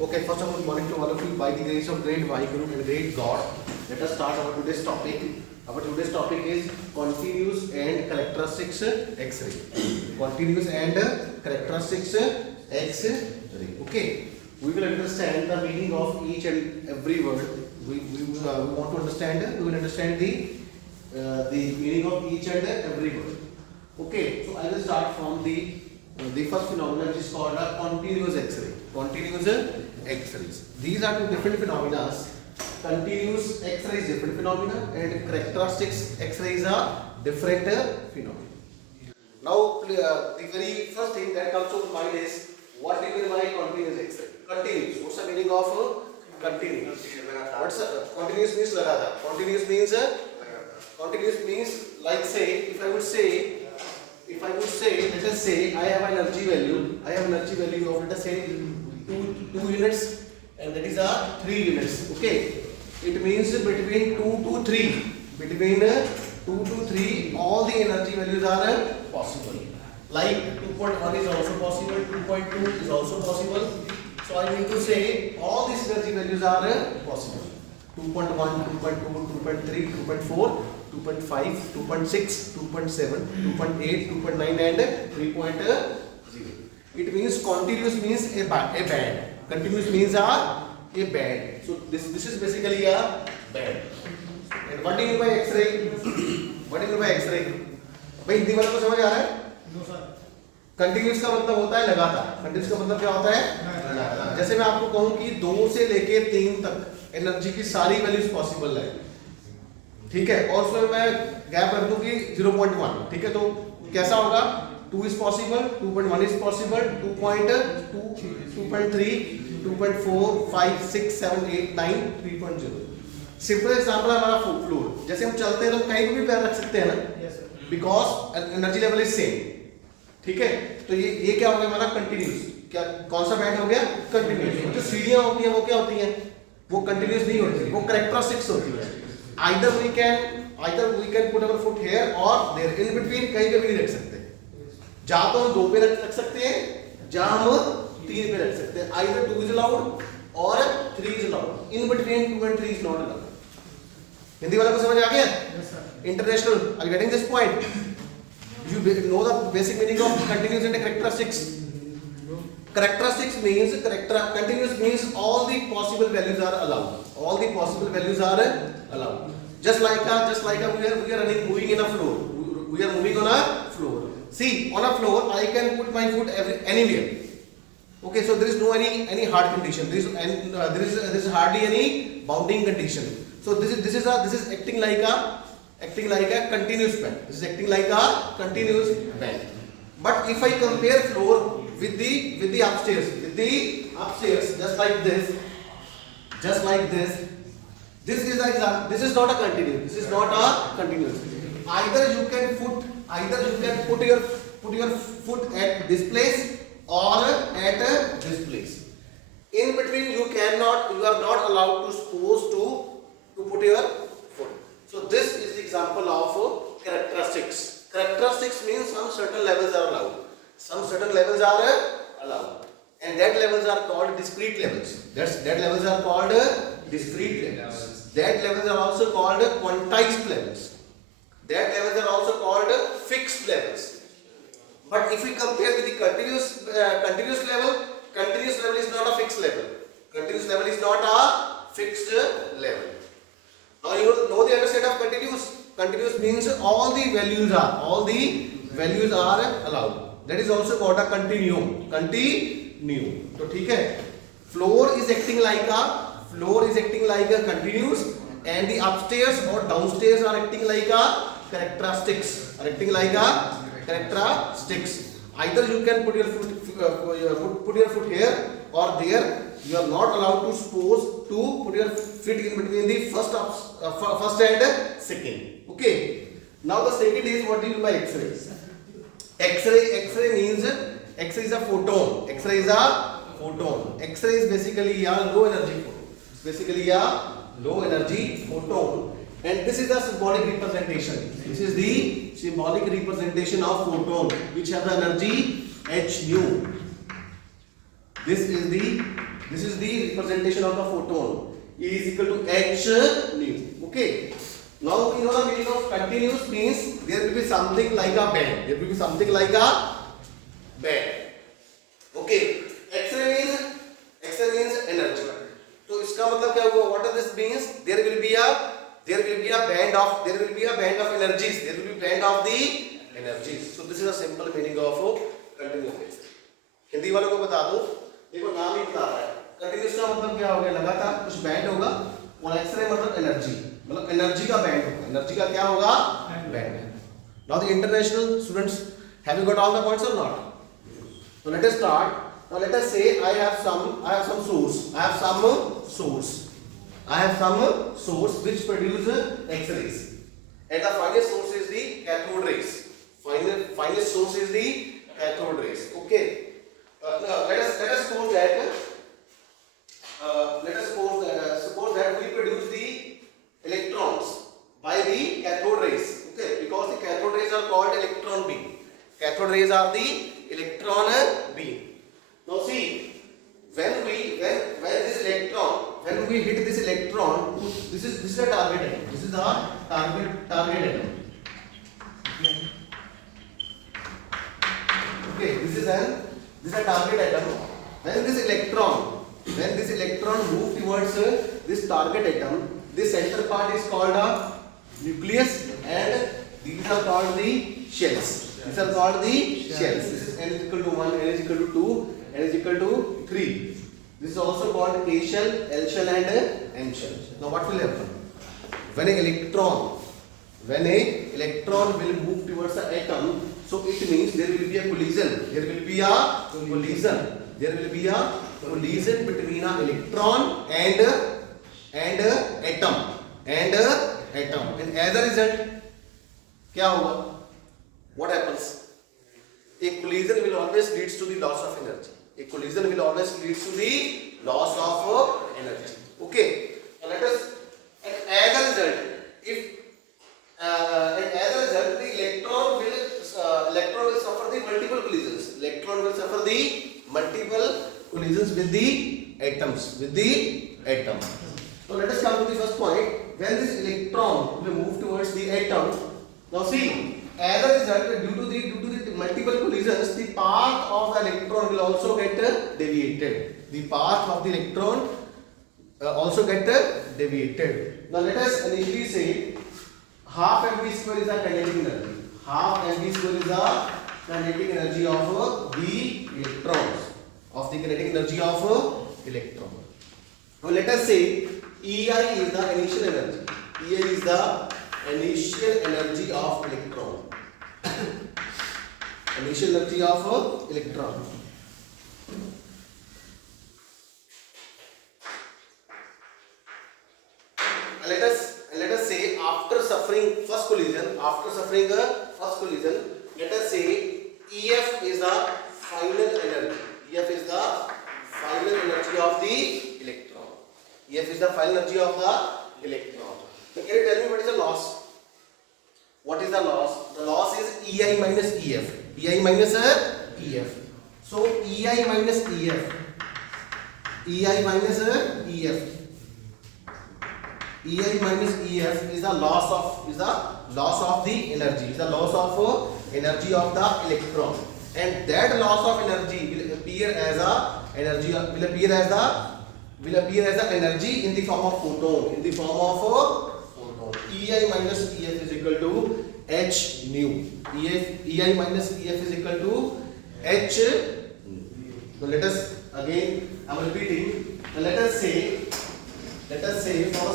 Okay, first of all, good morning to all of you. By the grace of great Vaheguru and great God, let us start our today's topic. Our today's topic is continuous and characteristics X-ray. Continuous and characteristics X-ray. Okay, we will understand the meaning of each and every word. We want to understand. We will understand the meaning of each and every word. Okay, so I will start from the first phenomenon, which is called a continuous X-ray. Continuous X-rays. These are two different phenomena. Continuous X-ray is different phenomena, and characteristics X-rays are different phenomena. Now, the very first thing that comes to mind is, what do you mean by continuous X-ray? Continuous. What's the meaning of continuous? Continuous means lagata. Continuous means like say, if I would say, let us say I have an energy value of, let us say 2 units, and that is a 3 units. Okay, it means between 2 to 3, all the energy values are possible. Like 2.1 is also possible, 2.2 is also possible. So I mean to say all these energy values are possible. 2.1, 2.2, 2.3, 2.4, 2.5, 2.6, 2.7, 2.8, 2.9 and 3.0. It means continuous means a band. Continuous means a band. So this is basically a band. And what do you mean by X-ray? What do you mean by X-ray? भाई हिंदी वालों को समझ आ रहा है? No sir. Continuous का मतलब होता है लगातार. कंटिन्यूस का मतलब क्या होता है? लगातार. जैसे मैं आपको कहूँ कि 2 से लेके 3 तक एनर्जी की सारी वैल्यूज पॉसिबल है, ठीक है, और उसमें मैं गैप रख दूं कि 0.1, ठीक है, तो कैसा होगा? 2 is possible, 2.1 is possible, 2.2, 2.3, 2.4, 5, 6, 7, 8, 9, 3.0. Simple example है हमारा फ्लोर. जैसे हम चलते हैं तो कहीं भी पैर रख सकते हैं ना, because energy level is same, ठीक है. तो ये क्या हो गया हमारा? कंटिन्यूस. क्या कौन सा बैंड हो गया? कंटिन्यूस. जो सीढ़ियां होती हैं वो क्या होती हैं? वो कंटिन्यूस नहीं होती, वो कैरेक्टरिस्टिक्स होती है. either we can put our foot here or there, in between कहीं पे भी नहीं रख सकते. जहाँ तो हम 2 पे रख सकते हैं, जहाँ हम 3 पे रख सकते हैं. either 2 is allowed or 3 is allowed. in between 2 and 3 is not allowed. Hindi वाला को समझ आ गया? International, are you getting this point? You know the basic meaning of continuous and characteristics. Characteristics means continuous means all the possible values are allowed. All the possible values are allowed. Just like we are moving in a floor. We are moving on a floor. See, on a floor I can put my foot anywhere. Okay, so there is no any hard condition. There is hardly any bounding condition. So this is acting like a continuous band. This is acting like a continuous band. But if I compare floor with the upstairs, just like this, this is the example. This is not a continuous. This is not a continuous. Either you can put your foot at this place or at this place. In between you are not allowed to supposed to put your foot. So this is the example of characteristics. Characteristics means some certain levels are allowed. Some certain levels are allowed, and that levels are called discrete levels. That levels are called discrete levels. That levels are also called quantized levels. That levels are also called fixed levels. But if we compare with the continuous level is not a fixed level. Continuous level is not a fixed level. Now you know the understanding of continuous. Continuous means all the values are allowed. That is also called a continuum. तो ठीक है. Floor is acting like a continuous, and the upstairs or downstairs are acting like a characteristics. Either you can put your foot here or there. You are not allowed to suppose to put your feet in between the first and second. Okay. Now the second is, what do you mean by X-ray? X-ray means X-ray is a photon. X-ray is basically a low energy photon. And this is the symbolic representation. This is the symbolic representation of photon, which have the energy h nu. This is the This is the representation of the photon. E is equal to h nu. Okay. Now we know the meaning of continuous means there will be something like a band. There will be something like a band. Okay. X-ray means energy. तो इसका मतलब क्या हुआ? What does this means? There will be a band of energies. There will be band of the energies. So this is a simple meaning of continuous phase. Hindi वालों को बता दूं, देखो नाम ही बता रहा है. कंटिन्यूस का मतलब क्या हो गया? लगातार कुछ बैंड होगा. और एक्सरे मतलब एनर्जी, मतलब एनर्जी का बैंड होगा. एनर्जी का क्या होगा? Band. Now the international students, have you got all the points or not? So let us start. Now let us say I have some source. I have some source which produce X-rays. And the finest source is the cathode rays. Finest source is the cathode rays. Okay. Let us suppose that. Suppose that we produce the electrons by the cathode rays. Okay. Because the cathode rays are called electron beam. Cathode rays are the electron beam. Now see, when we hit this electron, this is a target atom. This is a target atom. Okay, this is a target atom. When this electron move towards this target atom, this center part is called a nucleus, and these are called the shells. These are called the shells. This is n is equal to 1, n is equal to 2. N is equal to 3. This is also called K shell, L shell and M shell. Now what will happen? When an electron will move towards the atom, so it means there will be a collision. There will be a collision between an electron and atom. And as a result, क्या होगा? What happens? A collision will always leads to the loss of energy. A collision will always leads to the loss of energy. Okay. Now let us. And as a result, the electron will suffer the multiple collisions. Electron will suffer the multiple collisions with the atoms. So let us come to the first point. When this electron will move towards the atom, now see. As a result, due to the multiple collisions, the path of the electron will also get deviated. The path of the electron also get deviated. Now let us initially say half mv square is the kinetic energy. Half mv square is the kinetic energy of the electrons. Now let us say EI is the initial energy. EI is the initial energy of electron. Initial energy of electron. Let us say after suffering first collision, let us say EF is the final energy. EF is the final energy of the electron. So can you tell me what is the loss? What is the loss? The loss is EI minus EF. So EI minus EF is the loss of the energy. Is the loss of energy of the electron, and that loss of energy will appear as a energy in the form of photon. EI minus EF is equal to h nu. EI minus EF is equal to h. So let us again, I am repeating. Let us say for the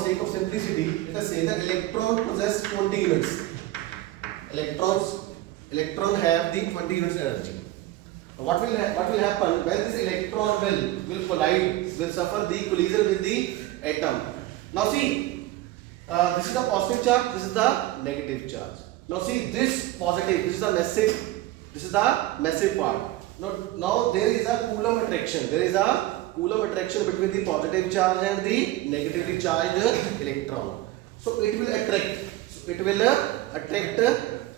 sake of simplicity, let us say the electron possess 20 units. Electron have the 20 units energy. What will happen when this electron will collide, will suffer the collision with the atom? Now see, this is the positive charge, this is the negative charge. Now see, this positive, this is the massive part. Now there is a Coulomb attraction. Between the positive charge and the negatively charged electron. So it will attract.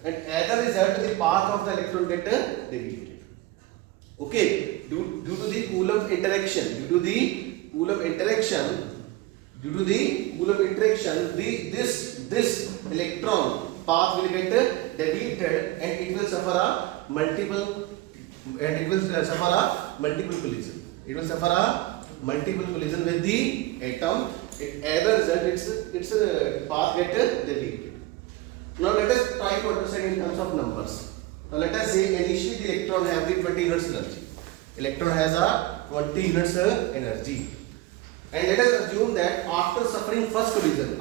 And as a result, the path of the electron get deviated. Okay, due to the Coulomb interaction, this electron path will get deleted and it will suffer a multiple collision. It will suffer a multiple collision with the atom. As a result, its path get deleted. Now let us try to understand in terms of numbers. Now let us say initially the electron have the 20 units energy. Electron has a 20 units energy. And let us assume that after suffering first collision,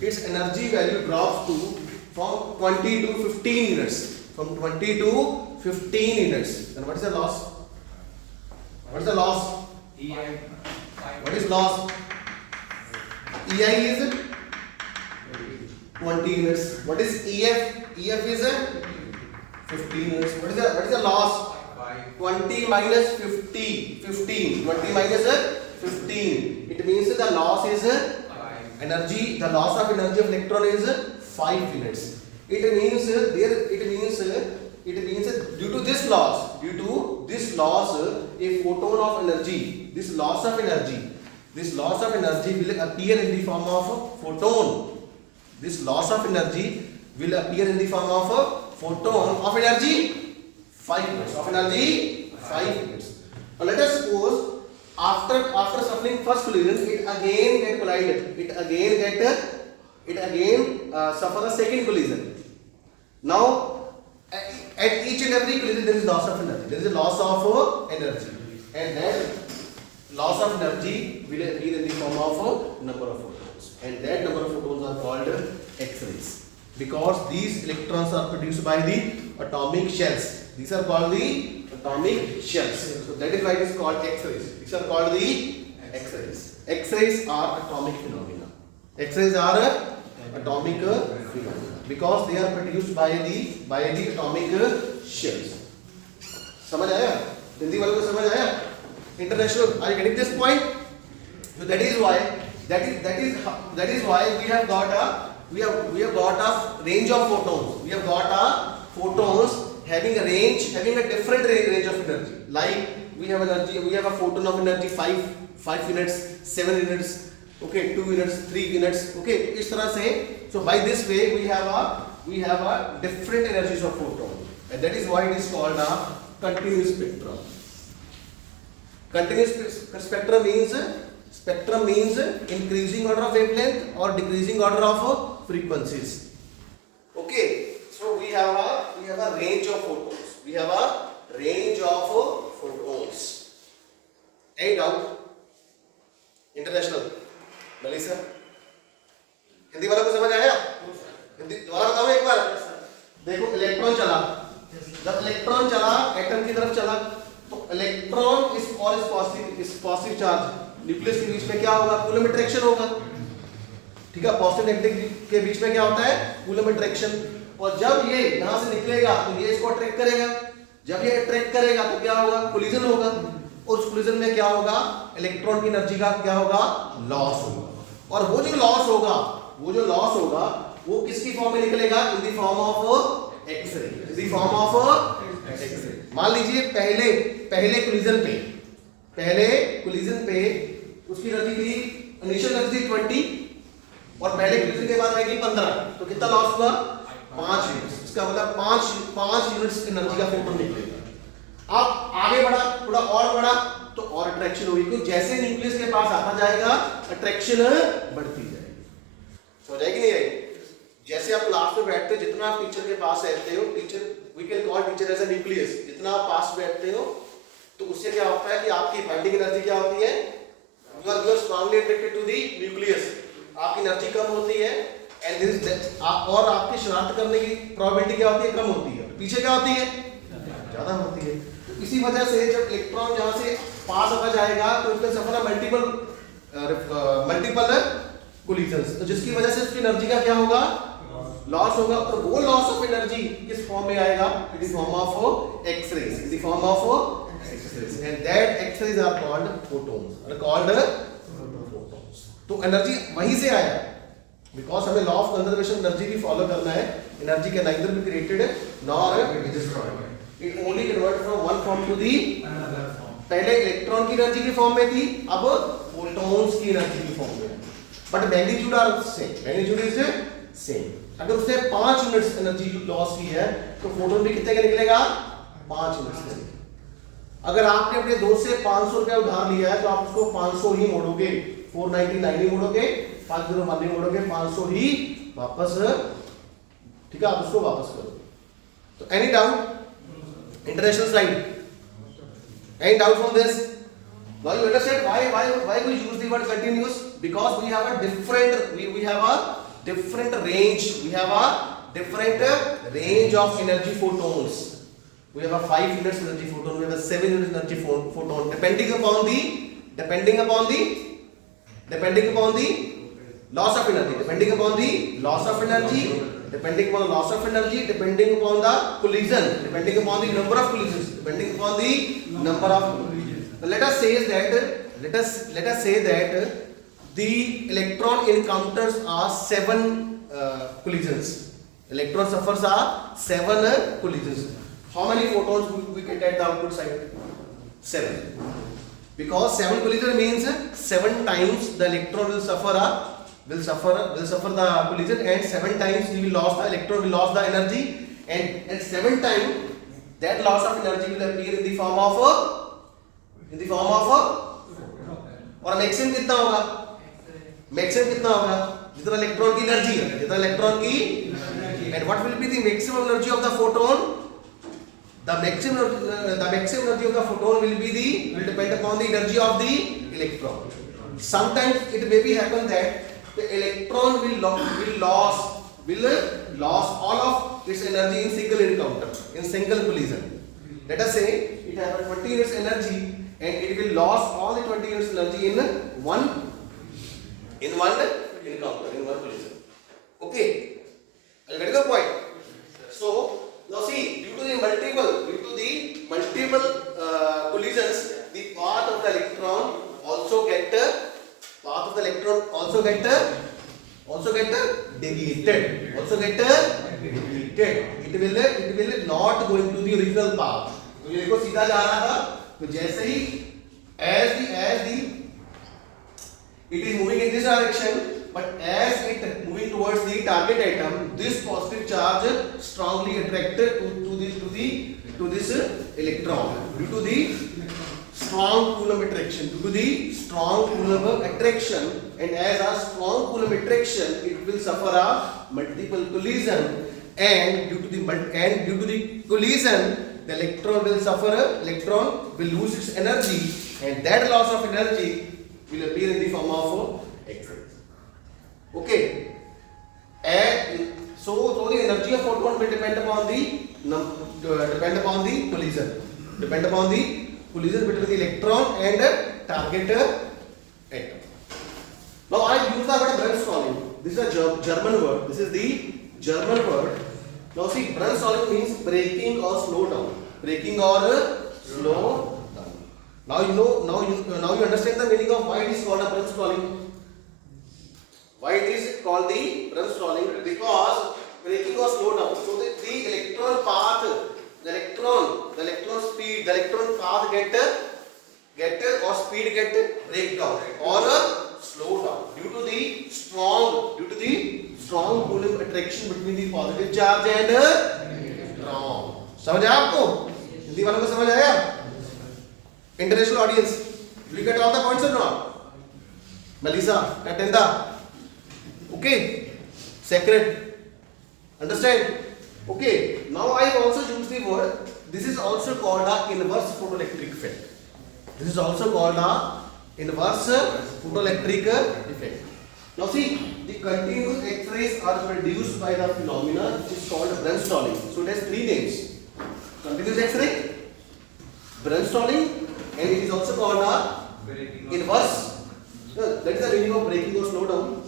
its energy value drops to from 20 to 15 units. Then what is the loss? What is loss? EI is 20 units. What is EF? EF is 15 units. What is the loss? 20 minus 50. 15. 20 minus 15. It means the loss is energy. The loss of energy of electron is 5 units. It means due to this loss, a photon of energy. This loss of energy will appear in the form of photon. This loss of energy will appear in the form of a photon of energy 5 units. Now let us suppose after suffering first collision, it again get collided. It again suffer a second collision. Now at each and every collision there is loss of energy. There is a loss of energy, and that loss of energy will appear in the form of a number of photons, and that number of photons are called X-rays, because these electrons are produced by the atomic shells. These are called the atomic shells. So that is why it is called X-rays. These are called the X-rays. X-rays are atomic phenomena. X-rays are atomic phenomena because they are produced by the atomic shells. समझ आया? हिंदी वालों को समझ आया? International, are you getting this point? So that is why we have got a range of photons. We have got a photons having a different range of energy. Like we have a photon of energy 5 units, 7 units, okay, 2 units, 3 units, okay. इस तरह से, so by this way we have a different energies of photon, and that is why it is called a continuous spectrum. Continuous spectrum means increasing order of wavelength or decreasing order of frequencies. Okay, so we have a range of photons. Any doubt? International, Melissa? Hindi वालों को समझ आया? हिंदी दोबारा बताओ एक बार. देखो electron चला, जब इलेक्ट्रॉन चला एटम की तरफ चला, तो इलेक्ट्रॉन इस पॉजिटिव चार्ज न्यूक्लियस के बीच में क्या होगा? कूलम अट्रैक्शन होगा. ठीक है, पॉजिटिव नेगेटिव के बीच में क्या होता है? Coulomb attraction. और जब ये यहां से निकलेगा तो ये इसको अट्रैक्ट करेगा. जब ये अट्रैक्ट करेगा तो क्या होगा? कोलिजन होगा. और उस कोलिजन में क्या होगा? इलेक्ट्रॉन की एनर्जी का क्या होगा? लॉस होगा. और वो जो लॉस होगा वो किसकी फॉर्म में निकलेगा? In the form of x-ray. In the form of x-ray. मान लीजिए पहले कोलिजन पे उसकी एनर्जी थी, इनिशियल एनर्जी 20 और पहले कोलिजन के बाद रहेगी 15. तो कितना लॉस हुआ? 5 यूनिट्स. इसका मतलब 5 यूनिट्स एनर्जी का फोटोन निकलेगा. अब आगे बढ़ा, थोड़ा और बढ़ा तो और अट्रैक्शन होगी, क्योंकि जैसे न्यूक्लियस के पास आता जाएगा अट्रैक्शन बढ़ती जाएगी. समझ आएगी नहीं आएगी? जैसे आप क्लास में बैठते हो, जितना आप टीचर के पास रहते हो, teacher we can call teacher as a nucleus. जितना आप पास बैठते हो तो उससे क्या होता है कि आपकी बाइंडिंग एनर्जी क्या होती है? You are strongly attracted to the nucleus. आपकी एनर्जी कम होती है एंड दिस और आपकी शरारत करने की प्रोबेबिलिटी क्या होती है? कम होती है. पीछे क्या होती है? ज्यादा होती है. तो इसी वजह से जब इलेक्ट्रॉन यहां से पास होता जाएगा तो इसमें सफर मल्टीपल कोलिजन्स, तो जिसकी वजह से उसकी एनर्जी का क्या होगा? लॉस होगा. और वो लॉस ऑफ एनर्जी किस फॉर्म में आएगा? In the form of x-rays. In the form of x-rays, and that x-rays are called photons. तो एनर्जी वहीं से आया, बिकॉज हमें लॉ ऑफ कंजर्वेशन एनर्जी भी फॉलो करना है. Energy can neither be created nor destroyed. It only convert from one form to the पहले electron की एनर्जी की फॉर्म में थी, अब फोटॉन्स की एनर्जी की फॉर्म में, but magnitude are same, magnitude is same. अगर उसने 5 यूनिट्स एनर्जी लॉस की है तो फोटोन भी कितने का निकलेगा, 5 यूनिट्स का। अगर आपने अपने दोस्त से 500 रुपया उधार लिया है तो आप उसको 500 ही मोड़ोगे, 499 ही मोड़ोगे, 501 ही मोड़ोगे, 500 ही वापस, ठीक है, आप उसको वापस करो। तो any doubt international side, any doubt from this? Now you understand why we use the word continuous? Because we have a different we have a different range, we have a different range of energy photons. We have a 5 units energy photon, we have a 7 units energy photon, depending upon the loss of energy, depending upon the loss of energy, depending upon the loss of energy, depending upon the collision, depending upon the number of collisions, depending upon the number of let us say that the electron encounters are 7 collisions. Electron suffers are 7 collisions. How many photons we get at the output side? 7. Because 7 collision means 7 times the electron will suffer the collision, and 7 times the electron will lose the energy, and at 7 times that loss of energy will appear in the form of और maximum कितना होगा, जितना electron की energy है, and what will be the maximum energy of the photon? The maximum energy of the photon will depend upon the energy of the electron. Sometimes it may be happen that the electron will lose all of its energy in single encounter, in single collision. Let us say it has 20 units energy and it will lose all the 20 units energy in one encounter, in one collision. Okay, are you getting the point? So now see, due to the multiple collisions, the path of the electron also get deviated. It will not go into the original path. तो ये देखो सीधा जा रहा था, तो जैसे ही as it is moving in this direction, but as it moving towards the target atom, this positive charge strongly attracted to this electron due to the strong Coulomb attraction, and as a strong Coulomb attraction, it will suffer a multiple collision, and due to the collision, the electron will lose its energy, and that loss of energy will appear in the form of X-rays. Okay, and so the energy of photon will depend upon the collision between the electron and target atom. Now I use the word Bremsstrahlung. This is a German word. This is the German word. Now see, Bremsstrahlung means braking or slow down. Now you understand the meaning of why it is called a Bremsstrahlung. Why it is called the Bremsstrahlung? Because braking or slow down. So the electron path, the electron speed, the electron path get break down or slow down due to the strong Coulomb attraction between the positive charge and electron. समझ आया आपको? हिंदी वालों को समझ आया? International audience, do you get all the points or not? Melissa, Katenda, okay, Sacred, understand? Okay, now I also use the word. This is also called a inverse photoelectric effect. Effect. Now see, the continuous X-rays are produced by the phenomena which is called Bremsstrahlung. So it has 3 names: continuous X-ray, Bremsstrahlung, and it is also called a inverse. That is the meaning of braking or slow down.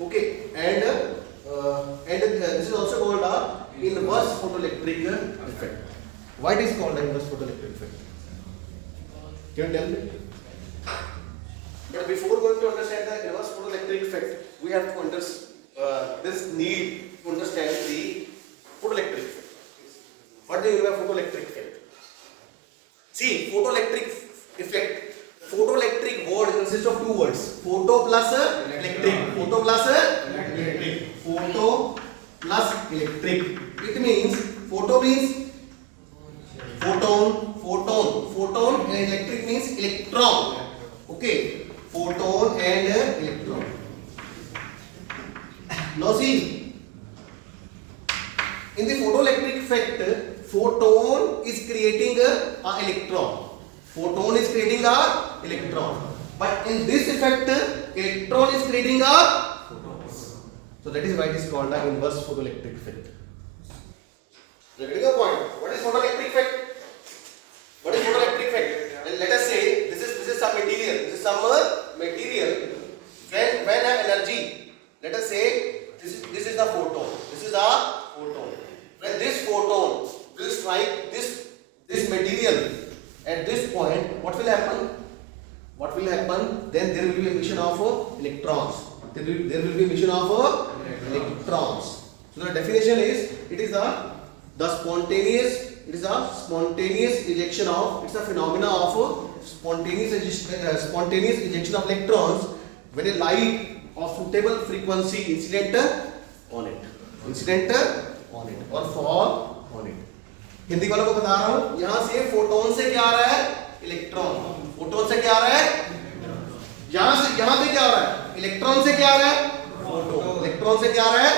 Okay, and this is also called a inverse photoelectric effect. Why it is called the inverse photoelectric effect? Can you tell me? But before going to understand the inverse photoelectric effect, we have to understand the photoelectric effect. What do you mean by photoelectric effect? See, photoelectric effect. Photoelectric word consists of two words: photo plus electric. Photo plus electric. Photo plus electric. It means photo means photon, and electric means electron. Okay, photon and electron. Now see, in the photoelectric effect, photon is creating a electron. Photon is creating a electron. But in this effect, electron is creating a photon. So that is why it is called the inverse photoelectric effect. So getting a point. What is photoelectric effect? What is photoelectric effect? Let us say this is some material. This is some material. When an energy, let us say this is the photon. This is a photon. When this photon will strike this material at this point, what will happen? What will happen? Then there will be emission of electrons. There will be emission of electrons. So the definition is it is the spontaneous. It is a spontaneous ejection of. It's a phenomena of spontaneous ejection of electrons when a light of suitable frequency incident on it or fall on it. Hindi वालों को बता रहा हूं, यहां से photon से क्या आ रहा है? इलेक्ट्रॉन. फोटोन से क्या आ रहा है? यहां से क्या आ रहा है? इलेक्ट्रॉन से क्या आ रहा है? फोटोन. इलेक्ट्रॉन से क्या आ रहा है?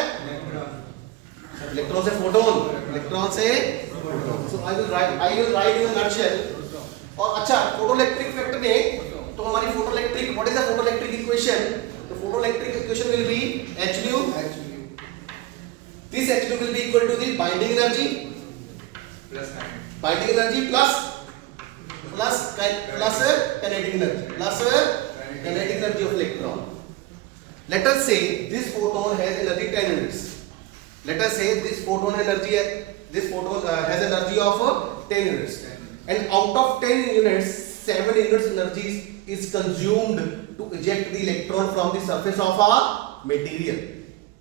इलेक्ट्रॉन से फोटोन. इलेक्ट्रॉन से photon. So I will write in a nutshell. और अच्छा, फोटोइलेक्ट्रिक इफेक्ट में तो हमारी photoelectric, what is the photoelectric equation? The photoelectric equation will be H nu. This H nu will be equal to the binding energy plus kinetic energy plus kinetic energy of electron. Let us say this photon has energy 10 units. Let us say this photon has energy of 10 units, and out of 10 units 7 units energy is consumed to eject the electron from the surface of a material.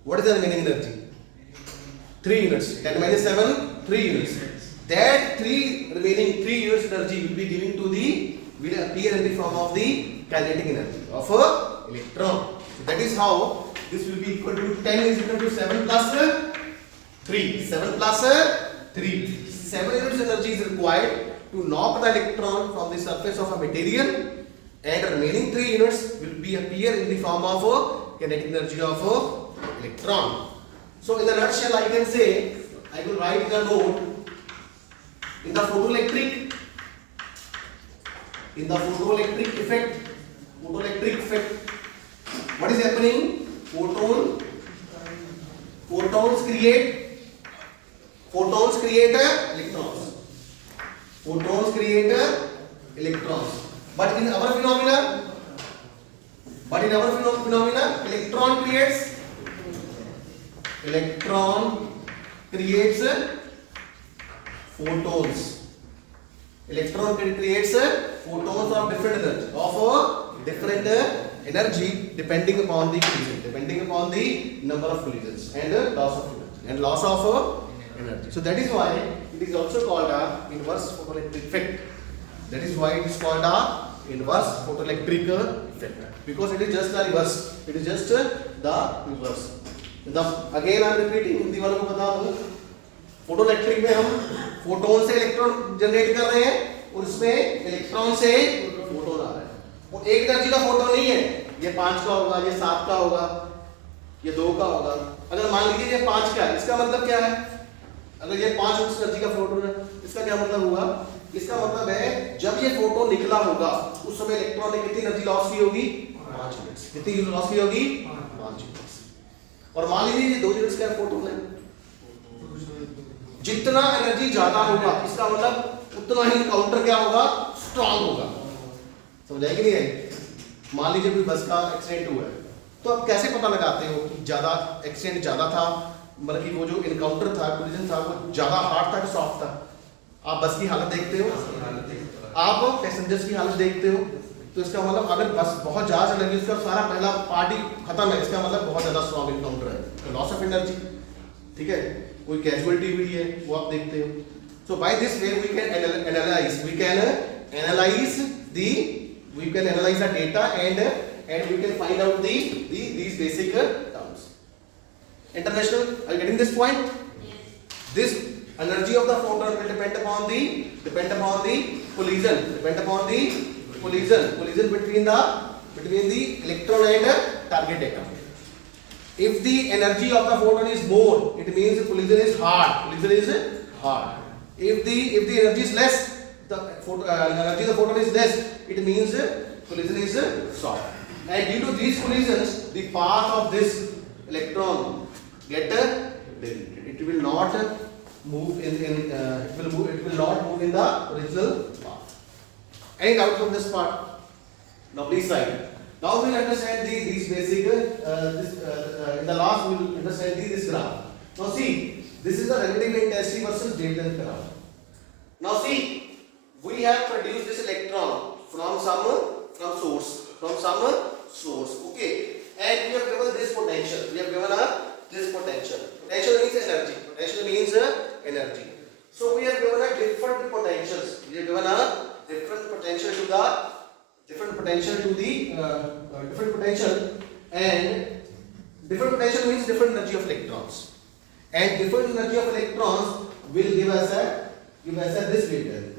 What is the remaining energy? 3 units. 10 minus 7, 3 units. That remaining 3 units energy will appear in the form of the kinetic energy of a electron. So that is how this will be equal to 10 is equal to 7 plus 3. 7 plus 3. 7 units energy is required to knock the electron from the surface of a material, and remaining 3 units will appear in the form of a kinetic energy of a electron. So in a nutshell, I can say, I will write the note. In the photoelectric effect, what is happening? Photons create electrons. Photons create electrons. But in our phenomena, electron creates photons. Electron creates photons of different energy depending upon the collision, depending upon the number of collisions and loss of energy. So that is why it is also called a inverse photoelectric effect. That is why it is called a inverse photoelectric effect, because it is just the reverse. It is just the reverse. Again I am repeating, Hindi वालों को बता दूं, photoelectric में हम photon से electron generate कर रहे हैं और इसमें इलेक्ट्रॉन से फोटोन आ रहा है. और एक एनर्जी का फोटोन नहीं है, ये 5 का होगा, ये 7 का होगा, ये 2 का होगा. अगर मान लीजिए ये 5 का है, इसका मतलब क्या है? अगर ये 5 एनर्जी का फोटोन है, इसका क्या मतलब हुआ? इसका मतलब है जब ये फोटोन निकला होगा उस समय इलेक्ट्रॉन ने कितनी एनर्जी लॉस की होगी? 5 यूनिट्स. कितनी लॉस की होगी? 5 यूनिट्स. और मान लीजिए ये 2 यूनिट्स का फोटोन है, जितना एनर्जी ज्यादा होगा इसका मतलब उतना ही काउंटर क्या होगा? स्ट्रांग होगा. समझाएगी नहीं आई? मान लीजिए कोई बस का एक्सीडेंट हुआ है, तो आप कैसे पता लगाते हो कि ज्यादा एक्सीडेंट ज्यादा था, मतलब कि वो जो इनकाउंटर था, कोलिजन था, वो ज्यादा हार्ड था कि सॉफ्ट था? आप बस की हालत देखते हो, आप पैसेंजर्स की हालत देखते हो, तो इसका मतलब अगर बस बहुत ज्यादा चलेगी, उसका सारा पहला पार्टी खत्म है, इसका मतलब बहुत ज्यादा स्ट्रांग इनकाउंटर है, लॉस ऑफ एनर्जी. ठीक है, कोई कैजुअलिटी हुई है वो आप देखते हो. So by this way we can analyze the data and we can find out these basic terms. International, are you getting this point? Yes. This energy of the photon will depend upon the collision between the electron and target atom. If the energy of the photon is more, it means the collision is hard. If the energy is less, the energy of the photon is less, it means collision is soft. And due to these collisions, the path of this electron get diluted. It will not move in the original path. Any doubt from this part? Now please write. Now we will understand these basic. In the last we will understand this graph. Now see, this is the relative intensity versus wavelength graph. Now see, we have produced this electron from some source. Okay, and we have given this potential. This potential. Potential means energy. So we have given a different potentials. We have given a different potential and different potential means different energy of electrons. And different energy of electrons will give us this wavelength.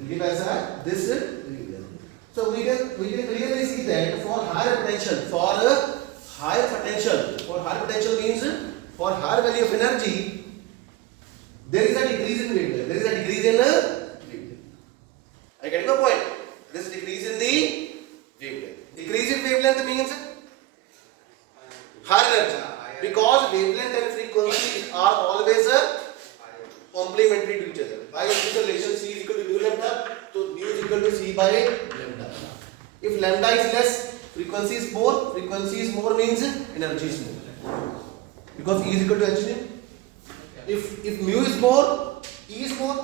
This wavelength. So we can clearly see that for higher potential means for higher value of energy, there is a decrease in wavelength. Are you getting my point? This decrease in the wavelength. Decrease in wavelength means higher energy, because wavelength and frequency are always complementary to each other. By this relation, C is equal to mu lambda, so mu is equal to C by lambda. If lambda is less, frequency is more. Frequency is more means energy is more, because E is equal to h nu. If mu is more, E is more.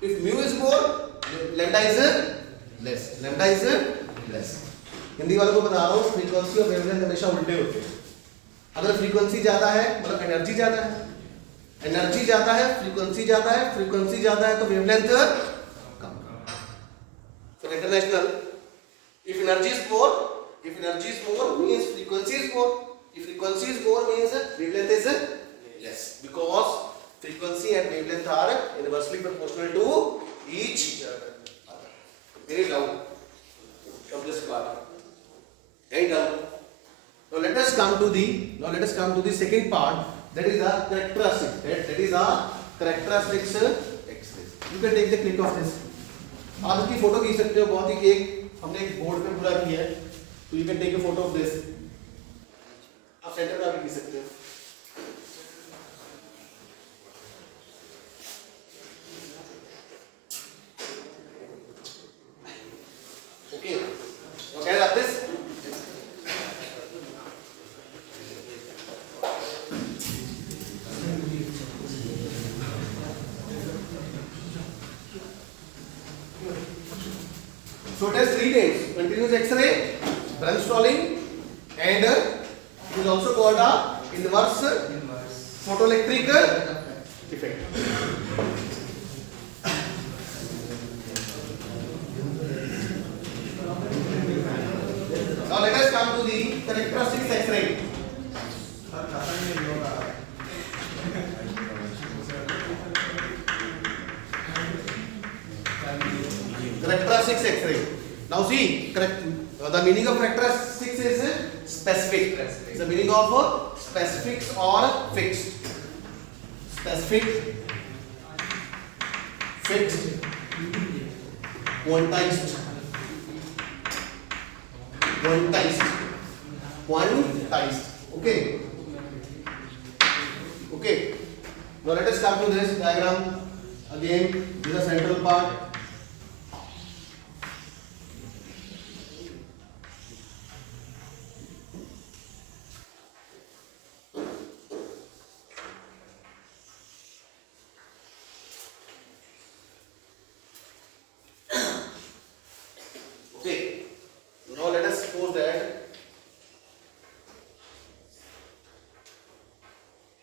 If mu is more, lambda is less. Hindi वालों को बता रहा हूँ, frequency और wavelength हमेशा उल्टे होते हैं. अगर फ्रीक्वेंसी ज्यादा है मतलब एनर्जी ज्यादा है, फ्रीक्वेंसी ज्यादा है तो wavelength come. So international, if energy is more means frequency is more. If frequency is more means wavelength is less, because frequency and wavelength are inversely proportional to each other. Any doubt from this part? Any doubt? Now let us come to the second part, that is the characteristics X-rays. You can take the click of this. आप इसकी photo खींच सकते हो. बहुत ही हमने एक board पे पूरा किया है, तो you can take a photo of this. आप सेंटर में भी खींच सकते हो. Okay. Okay, like this. So it has 3 names: continuous X-ray, Bremsstrahlung, and it is also called a inverse photoelectric effect. Now let us come to the characteristics X-ray. Characteristics X-ray. Now see, the meaning of characteristics is specific. The meaning of specifics or fixed. Specific, fixed, quantized. Okay. Now let us come to this diagram again. This is the central part.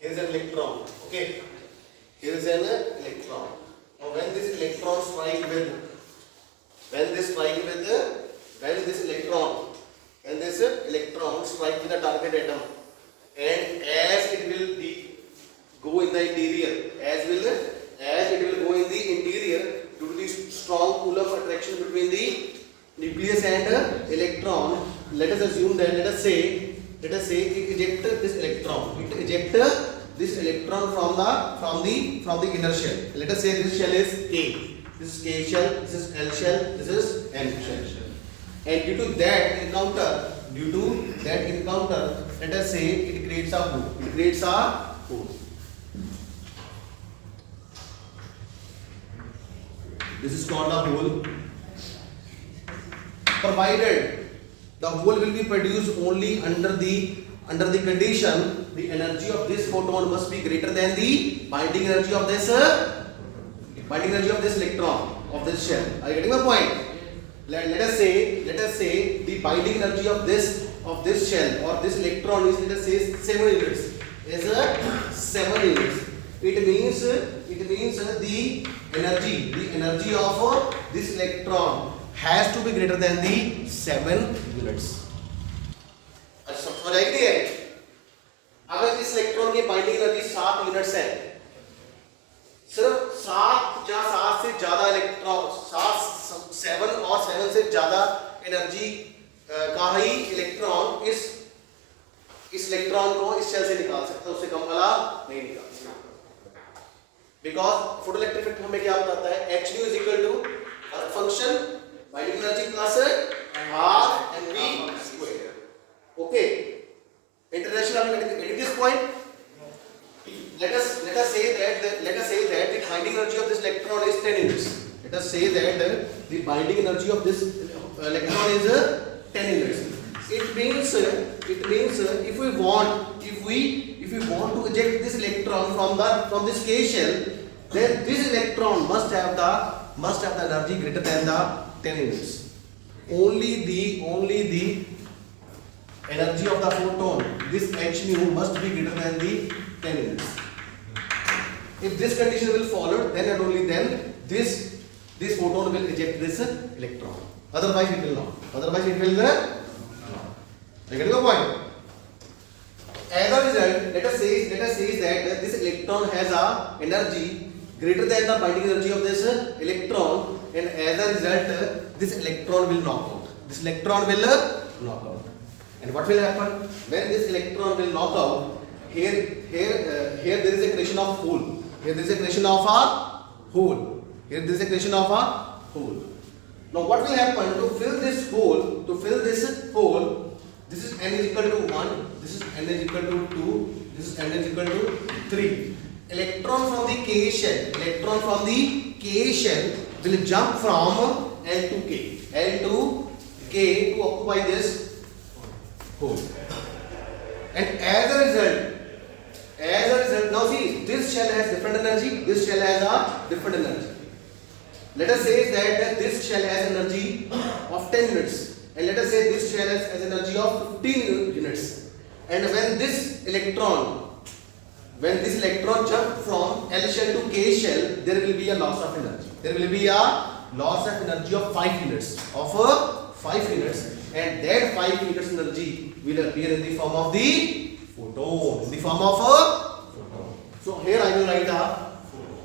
Here is an electron. Okay. Here is an electron. Now when strike with the target atom, and as it will go in the interior, as it will go in the interior due to the strong pull of attraction between the nucleus and electron. Let us assume that let us say it eject this electron. It eject this electron from the inner shell. Let us say this shell is A. This is K shell. This is L shell. This is N shell. And due to that encounter, let us say it creates a hole. It creates a hole. This is called a hole. Provided the hole will be produced only under the condition the energy of this photon must be greater than the binding energy of this electron of this shell. Are you getting my point? Let us say the binding energy of this shell or this electron is, let us say, 7 units. Is 7 units. It means the energy of this electron has to be greater than the 7 units. अच्छा समझ आई नहीं है? अगर इस electron की binding energy 7 units है, सिर्फ 7 से ज्यादा इलेक्ट्रॉन 7 और 7 से ज्यादा एनर्जी का ही इलेक्ट्रॉन इस इलेक्ट्रॉन को इस शेल से निकाल सकता है, उससे कम वाला नहीं निकाल सकता। बिकॉज फोटोइलेक्ट्रिक इफेक्ट हमें क्या बताता है? H nu is equal to work function binding energy plus R and V square. Okay. International, are you getting this point? Let us say that the binding energy of this electron is 10 units. Let us say that the binding energy of this electron is 10 units. It means if we want to eject this electron from this K shell, then this electron must have the energy greater than the 10 units. Only the energy of the photon, this H nu, must be greater than the 10 units. If this condition will follow, then and only then this photon will eject this electron. Otherwise it will not. Otherwise it will not. You get the point? As a result, let us say that this electron has a energy greater than the binding energy of this electron, and as a result, this electron will knock out. This electron will knock out. And what will happen when this electron will knock out? Here there is a creation of hole. Here there is a creation of a hole. Here there is a creation of a hole. Now what will happen to fill this hole? This is n is equal to 1. This is n is equal to 2. This is n is equal to 3. Electron from the K shell will jump from L to K to occupy this hole. And as a result, now see, this shell has different energy, this shell has a different energy. Let us say that this shell has energy of 10 units, and let us say this shell has energy of 15 units. And when this electron jump from L shell to K shell, there will be a loss of energy. There will be a loss of energy of 5 units. And that 5 units energy will appear in the form of the photon. So here I will write a photon.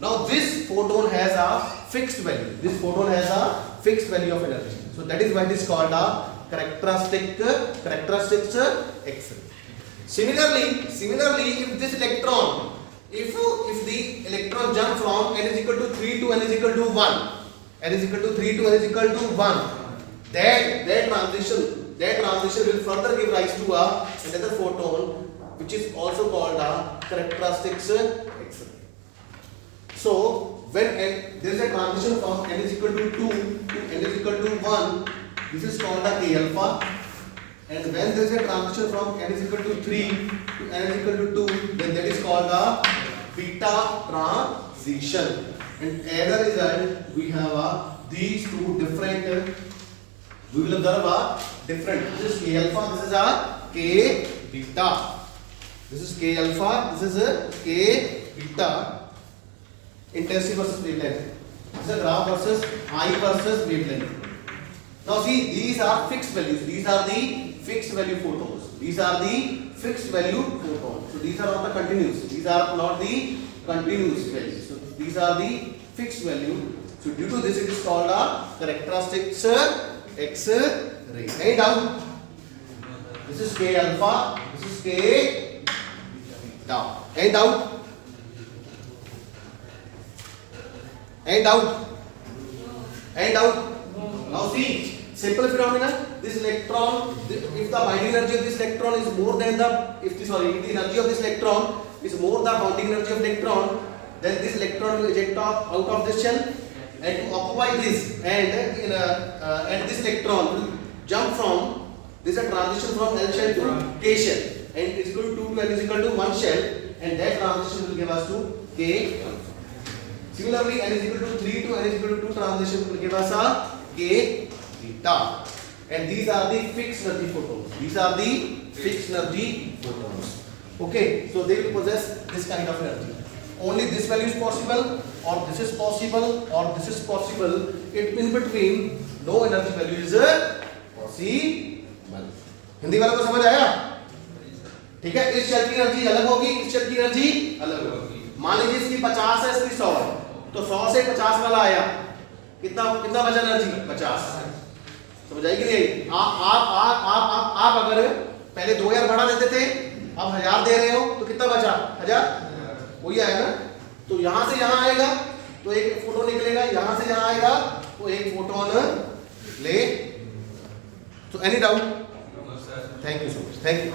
Now this photon has a fixed value. This photon has a fixed value of energy. So that is why it is called a characteristics X-ray. Similarly, if this electron, if the electron jump from n is equal to 3 to n is equal to 1, that transition will further give rise to another photon, which is also called a characteristics X-ray. So when there is a transition from n is equal to 2 to n is equal to 1, this is called a K alpha. And when there is a transition from n is equal to 3 to n is equal to 2, then that is called a beta transition. And as a result, we have these two different. We will observe a different. This is K alpha. This is a K beta. This is K alpha. This is a K beta. Intensity versus wavelength. This is a graph versus I versus wavelength. Now see, these are fixed values. These are the fixed value photons. These are the fixed value photons. So these are not the continuous. These are not the continuous values. So these are the fixed value. So due to this, it is called a characteristics X-ray. Any doubt? This is K alpha. This is K tau. Any doubt? Any doubt? Any doubt? Now see, simple phenomena. This electron, if the binding energy of this electron is more than the, if the energy of this electron is more than the bonding energy of electron, then this electron will eject out of this shell and to occupy this, and this electron will jump from this, a transition from L shell to K shell, and it is equal to 2 to N is equal to 1 shell, and that transition will give us to K. Similarly, N is equal to 3 to N is equal to 2 transition will give us a K theta. And these are the fixed energy photons. These are the fixed energy photons. Okay, so they will possess this kind of energy. Only this value is possible, or this is possible, or this is possible. It in between no energy value is possible. Hindi वालों को समझ आया? ठीक है, इस shell की energy अलग होगी, इस शेल की एनर्जी अलग होगी। मान लीजिए इसकी 50 है, इसकी 100 है, तो 100 से 50 वाला आया, कितना कितना बचा एनर्जी? 50। समझ आई कि नहीं? आप अगर पहले 2000 भाड़ा देते थे, अब 1000 दे रहे हो, तो कितना बचा? 1000 वही आया ना। तो यहां से यहां आएगा तो एक फोटोन निकलेगा, यहां से यहां आएगा तो एक फोटोन ले। तो any doubt? Thank you so much, thank you.